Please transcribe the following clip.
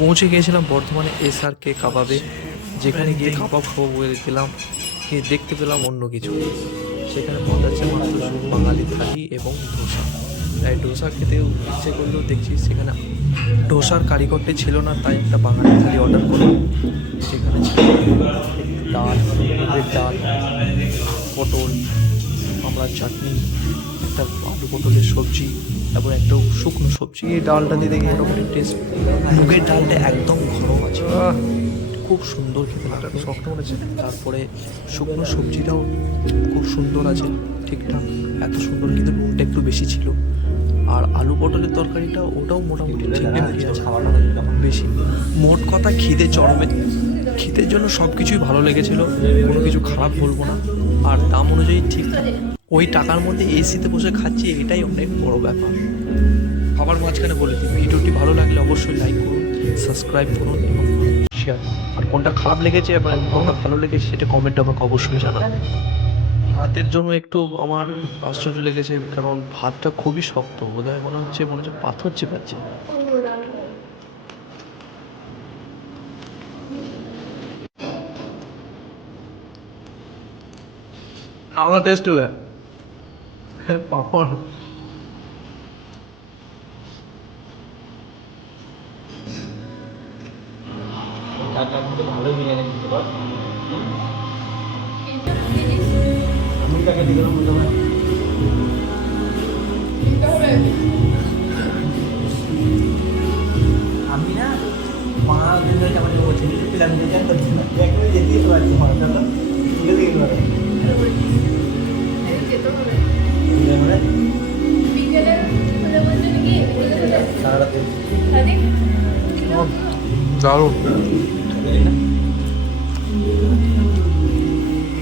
পৌঁছে গিয়েছিলাম বর্ধমানে এস আর কে কাবাবে, যেখানে গিয়ে কাবাব খাব বলে গেলাম, গিয়ে দেখতে পেলাম অন্য কিছু। সেখানে মজা আছে মাত্র বাঙালি থালি এবং ধোসা তাই ডোসা খেতে ইচ্ছে করলেও দেখছি সেখানে ডোসার কারিগরটি ছিল না, তাই একটা বাঙালি থালি অর্ডার করলাম। সেখানে ছিল। চাটনি একটা আলু পটলের সবজি তারপর একটা শুকনো সবজি। এই ডালটা দিয়ে দেখি মোটামুটি টেস্ট মুগের ডালটা একদম ঘরম আছে। খুব সুন্দর খেতে লাগে শক্ত মনে তারপরে শুকনো সবজিটাও খুব সুন্দর আছে ঠিকঠাক। এত সুন্দর কিন্তু নুনটা একটু বেশি ছিল। আর আলু পটলের তরকারিটা ওটাও মোটামুটি আছে বেশি। মোট কথা খিদে চড়বে খিদের জন্য সব কিছুই ভালো লেগেছিল, কোনো কিছু খারাপ বলব না। আর দাম অনুযায়ী ঠিক ওই টাকার মধ্যে এসিতে বসে খাচ্ছি, এটাই অনেক বড় ব্যাপার। খাবার মাঝখানে বলে দিই, ভিডিওটি ভালো লাগলে অবশ্যই লাইক করুন সাবস্ক্রাইব করুন এবং শেয়ার আর কোনটা খারাপ লেগেছে এবং কোনটা ভালো লেগেছে সেটা কমেন্টে আমাকে অবশ্যই জানান ভাতের জন্য একটু আমার আশ্চর্য লেগেছে, কারণ ভাতটা খুবই শক্ত, বোধহয় মনে হচ্ছে মনে হচ্ছে পাথর চেপাচ্ছে হবে পাপড় চারটার মধ্যে ভালো বিরিয়ানি দিতে পার। আমি তাকে দিলাম আমি না পাঁচ দিন ধরে চাপাতি করছি। পিলাম দিতে করছি না একদম যেতেই পারছি হঠাৎ। মানে? সারা রাত দারুণ।